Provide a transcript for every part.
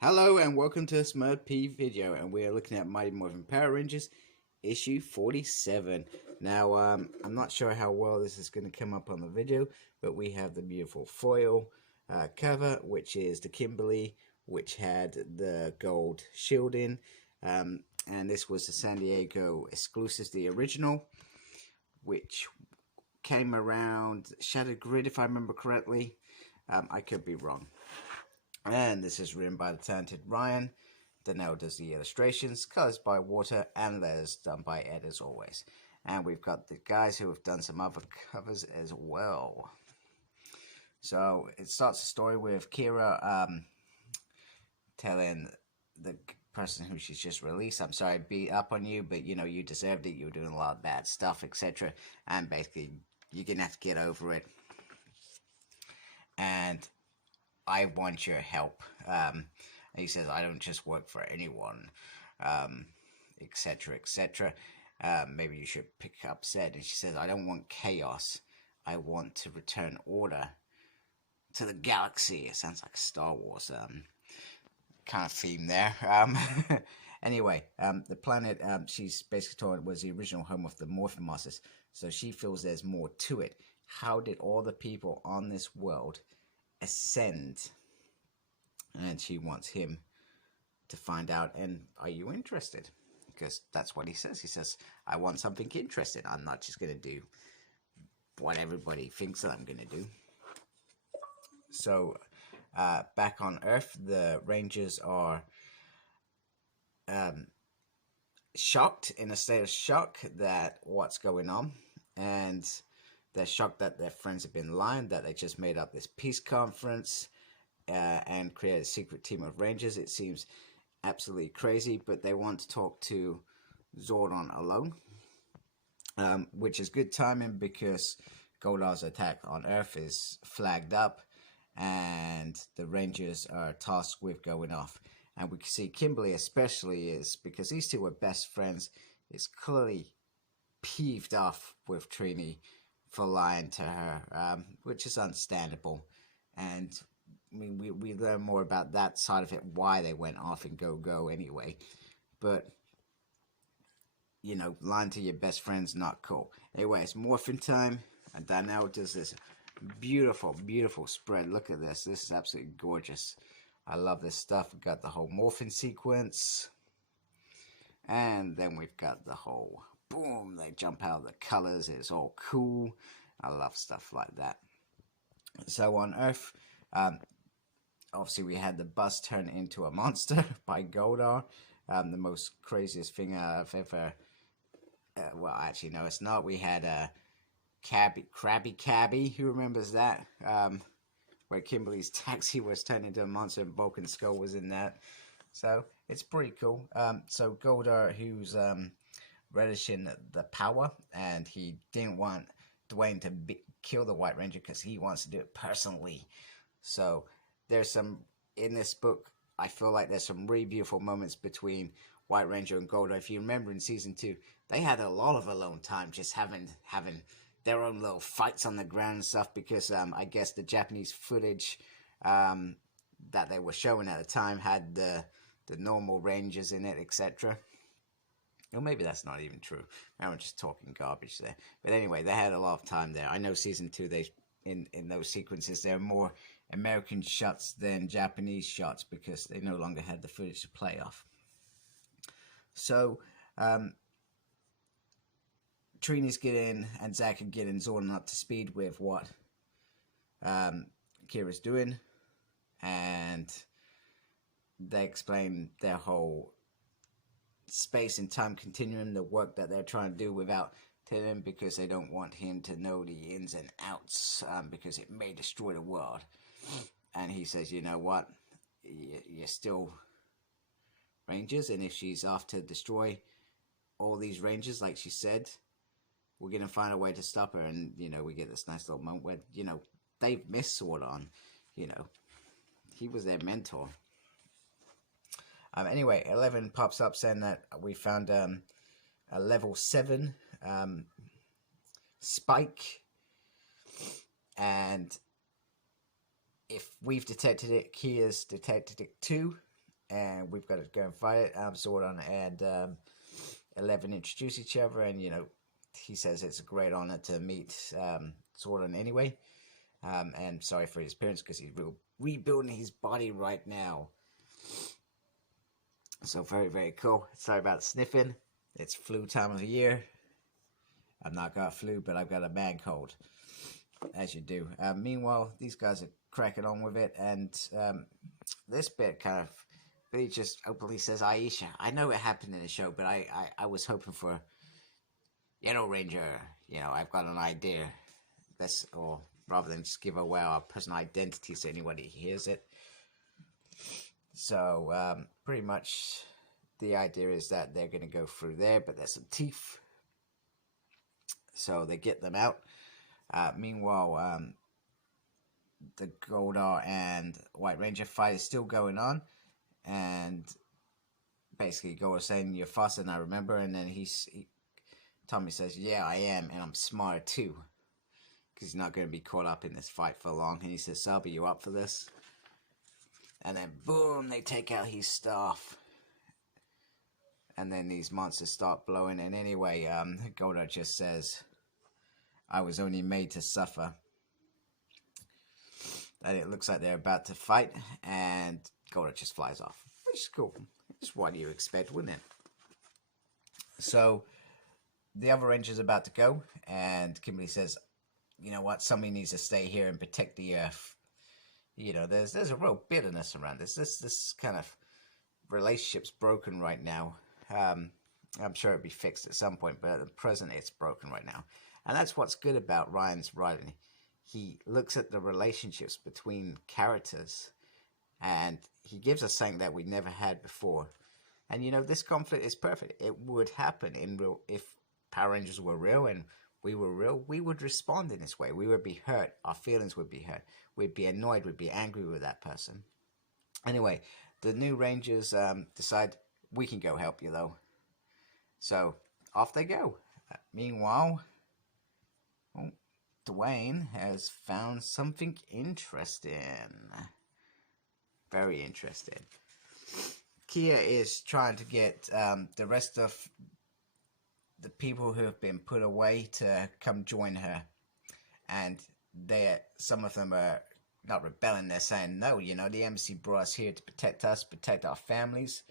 Hello and welcome to a Smurd P video, and we are looking at Mighty Morphin Power Rangers issue 47. Now, I'm not sure how well this is going to come up on the video, but we have the beautiful foil cover, which is the Kimberly, which had the gold shielding, and this was the San Diego exclusive, the original, which came around Shattered Grid, if I remember correctly. I could be wrong. And this is written by the talented Ryan. Donnell does the illustrations, colors by Water, and letters done by Ed as always. And we've got the guys who have done some other covers as well. So it starts the story with Kira telling the person who she's just released, I'm sorry I beat up on you, but you deserved it, you were doing a lot of bad stuff, etc. And basically, you're going to have to get over it. And I want your help. And he says, I don't just work for anyone, etc., etc. Maybe you should pick up Zed. And she says, I don't want chaos. I want to return order to the galaxy. It sounds like a Star Wars kind of theme there. Anyway, the planet she's basically told was the original home of the morphin monsters. So she feels there's more to it. How did all the people on this world ascend? And she wants him to find out. And are you interested? Because that's what he says. He says, I want something interesting. I'm not just going to do what everybody thinks that I'm going to do. So back on Earth, the Rangers are shocked, in a state of shock that what's going on. And they're shocked that their friends have been lying, that they just made up this peace conference and created a secret team of Rangers. It seems absolutely crazy, but they want to talk to Zordon alone, which is good timing because Goldar's attack on Earth is flagged up and the Rangers are tasked with going off. And we can see Kimberly especially is, because these two were best friends, is clearly peeved off with Trini for lying to her, which is understandable. And I mean, we learn more about that side of it, why they went off and go anyway. But, lying to your best friend's not cool. Anyway, it's morphin time, and Donnell does this beautiful, beautiful spread. Look at this. This is absolutely gorgeous. I love this stuff. We've got the whole morphin sequence. And then we've got the whole boom, they jump out of the colors. It's all cool. I love stuff like that. So on Earth, obviously we had the bus turn into a monster by Goldar. The most craziest thing I've ever... well, actually, no, it's not. We had Krabby Cabby. Who remembers that? Where Kimberly's taxi was turned into a monster and Vulcan's skull was in that. So it's pretty cool. So Goldar, who's relishing the power, and he didn't want Dwayne to kill the White Ranger because he wants to do it personally. So there's some, in this book, I feel like there's some really beautiful moments between White Ranger and Goldar. If you remember in season 2, they had a lot of alone time, just having their own little fights on the ground and stuff, because I guess the Japanese footage that they were showing at the time had the normal Rangers in it, etc. Or maybe that's not even true. I'm just talking garbage there. But anyway, they had a lot of time there. I know season 2, they in those sequences, there are more American shots than Japanese shots because they no longer had the footage to play off. So, Trini's getting, and Zach are getting Zordon up to speed with what Kira's doing. And they explain their whole space and time continuum, the work that they're trying to do without telling him, because they don't want him to know the ins and outs, because it may destroy the world. And he says, you know what, you're still Rangers, and if she's off to destroy all these Rangers like she said, we're going to find a way to stop her. And we get this nice little moment where they've missed Zordon. He was their mentor. Anyway, 11 pops up saying that we found a level 7 spike, and if we've detected it, Kia's detected it too, and we've got to go and fight it. Zordon and 11 introduce each other, and he says it's a great honor to meet Zordon anyway. And sorry for his appearance because he's rebuilding his body right now. So very, very cool. Sorry about sniffing. It's flu time of the year. I've not got flu, but I've got a man cold, as you do. Meanwhile, these guys are cracking on with it, and this bit kind of really just openly says, Aisha, I know it happened in the show, but I was hoping for Yellow Ranger. I've got an idea. Or rather than just give away our personal identity so anybody hears it. So pretty much the idea is that they're going to go through there, but there's some teeth. So they get them out. Meanwhile, the Goldar and White Ranger fight is still going on. And basically Goldar saying, you're faster than I remember. And then Tommy says, yeah, I am. And I'm smarter too. Because he's not going to be caught up in this fight for long. And he says, Selby, you up for this? And then boom, they take out his staff. And then these monsters start blowing. And anyway, Goldar just says, I was only made to suffer. And it looks like they're about to fight. And Goldar just flies off. Which is cool. It's what you expect, wouldn't it? So, the other Ranger's about to go. And Kimberly says, you know what? Somebody needs to stay here and protect the Earth. There's a real bitterness around this. This kind of relationship's broken right now. I'm sure it'll be fixed at some point, but at the present, it's broken right now. And that's what's good about Ryan's writing. He looks at the relationships between characters, and he gives us something that we never had before. And this conflict is perfect. It would happen if Power Rangers were real and we were real. We would respond in this way. We would be hurt. Our feelings would be hurt. We'd be annoyed. We'd be angry with that person. Anyway, the new Rangers decide we can go help you though. So off they go. Meanwhile, Dwayne has found something interesting. Very interesting. Kia is trying to get the rest of the people who have been put away to come join her. And some of them are not rebelling. They're saying, no, the embassy brought us here to protect us, protect our families.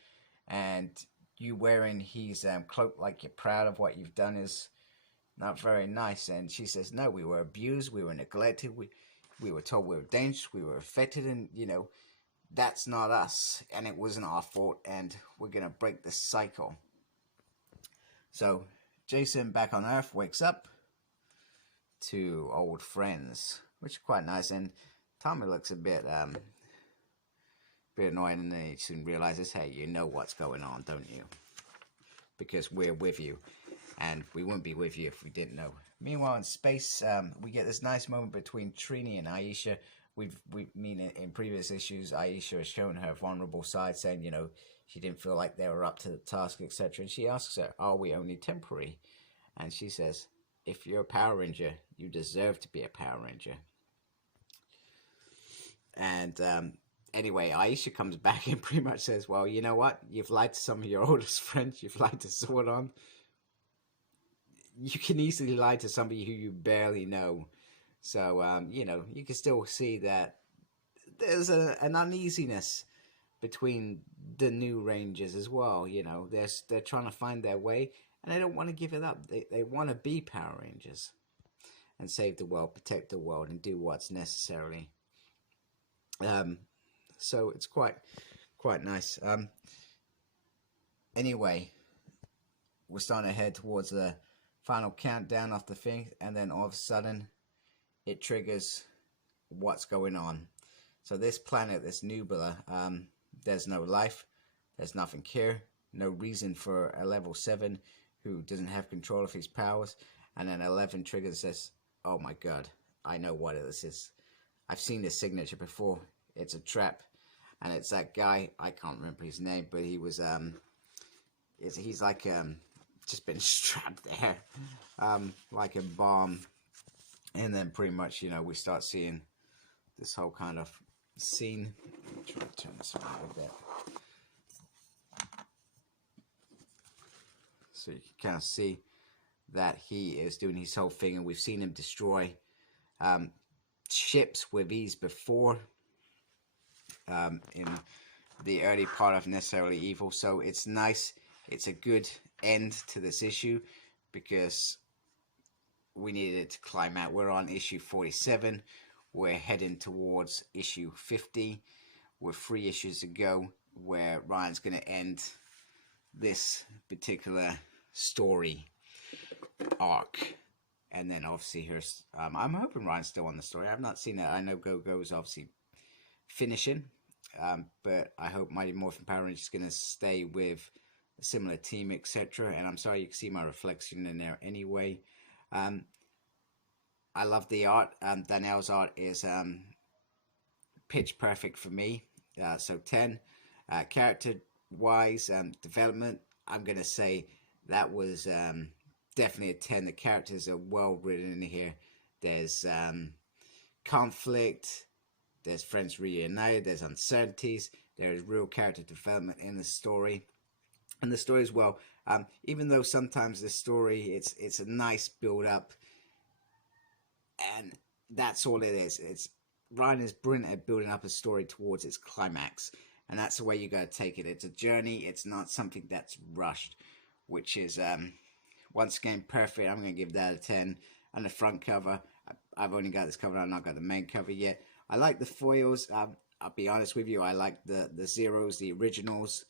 And you wearing his cloak like you're proud of what you've done is not very nice. And she says, no, we were abused, we were neglected, we were told we were dangerous, we were affected, and that's not us, and it wasn't our fault, and we're gonna break this cycle. So Jason, back on Earth, wakes up to old friends, which is quite nice. And Tommy looks a bit annoyed, and then he soon realizes, hey, you know what's going on, don't you? Because we're with you. And we wouldn't be with you if we didn't know. Meanwhile, in space, we get this nice moment between Trini and Aisha. In previous issues, Aisha has shown her vulnerable side, saying, she didn't feel like they were up to the task, etc. And she asks her, are we only temporary? And she says, if you're a Power Ranger, you deserve to be a Power Ranger. And anyway, Aisha comes back and pretty much says, well, you know what? You've lied to some of your oldest friends. You've lied to Zordon. You can easily lie to somebody who you barely know. So, you can still see that there's an uneasiness between the new Rangers as well. They're trying to find their way, and they don't want to give it up. They want to be Power Rangers and save the world, protect the world, and do what's necessary. So it's quite nice. Anyway, we're starting to head towards the final countdown of the thing, and then all of a sudden it triggers what's going on. So this planet, this nebula, there's no life, there's nothing here, no reason for a level 7 who doesn't have control of his powers. And then 11 triggers and says, oh my god, I know what this is. I've seen this signature before. It's a trap. And it's that guy, I can't remember his name, but he was he's like just been strapped there like a bomb. And then pretty much, we start seeing this whole kind of scene. Try to turn this around a bit. So you can kind of see that he is doing his whole thing, and we've seen him destroy ships with ease before in the early part of Necessarily Evil. So it's nice. It's a good end to this issue because we needed it to climb out. We're on issue 47. We're heading towards issue 50 with 3 issues to go, where Ryan's going to end this particular story arc. And then obviously here's I'm hoping Ryan's still on the story. I've not seen it. I know Go-Go's obviously finishing, but I hope Mighty Morphin Power Rangers is going to stay with a similar team, etc. And I'm sorry you can see my reflection in there anyway. I love the art. Danielle's art is pitch perfect for me. So 10. Character wise, development, I'm going to say that was definitely a 10. The characters are well written in here. There's conflict, there's friends reunited, there's uncertainties, there is real character development in the story. And the story as well, even though sometimes the story, it's a nice build up, and that's all it is. It's Ryan is brilliant at building up a story towards its climax, and that's the way you gotta take it. It's a journey. It's not something that's rushed, which is once again perfect. I'm gonna give that a 10. And the front cover, I've only got this cover. I've not got the main cover yet. I like the foils. I'll be honest with you. I like the zeros, the originals,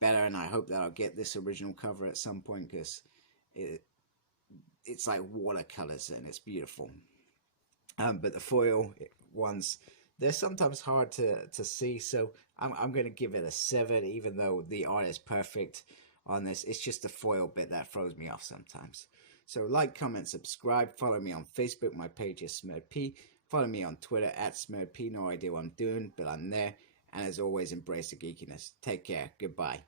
better, and I hope that I'll get this original cover at some point because it's like watercolors and it's beautiful. But the foil ones, they're sometimes hard to see, so I'm going to give it a 7, even though the art is perfect on this. It's just the foil bit that throws me off sometimes. So like, comment, subscribe, follow me on Facebook. My page is SmurP. Follow me on Twitter at SmurP. No idea what I'm doing, but I'm there. And as always, embrace the geekiness. Take care. Goodbye.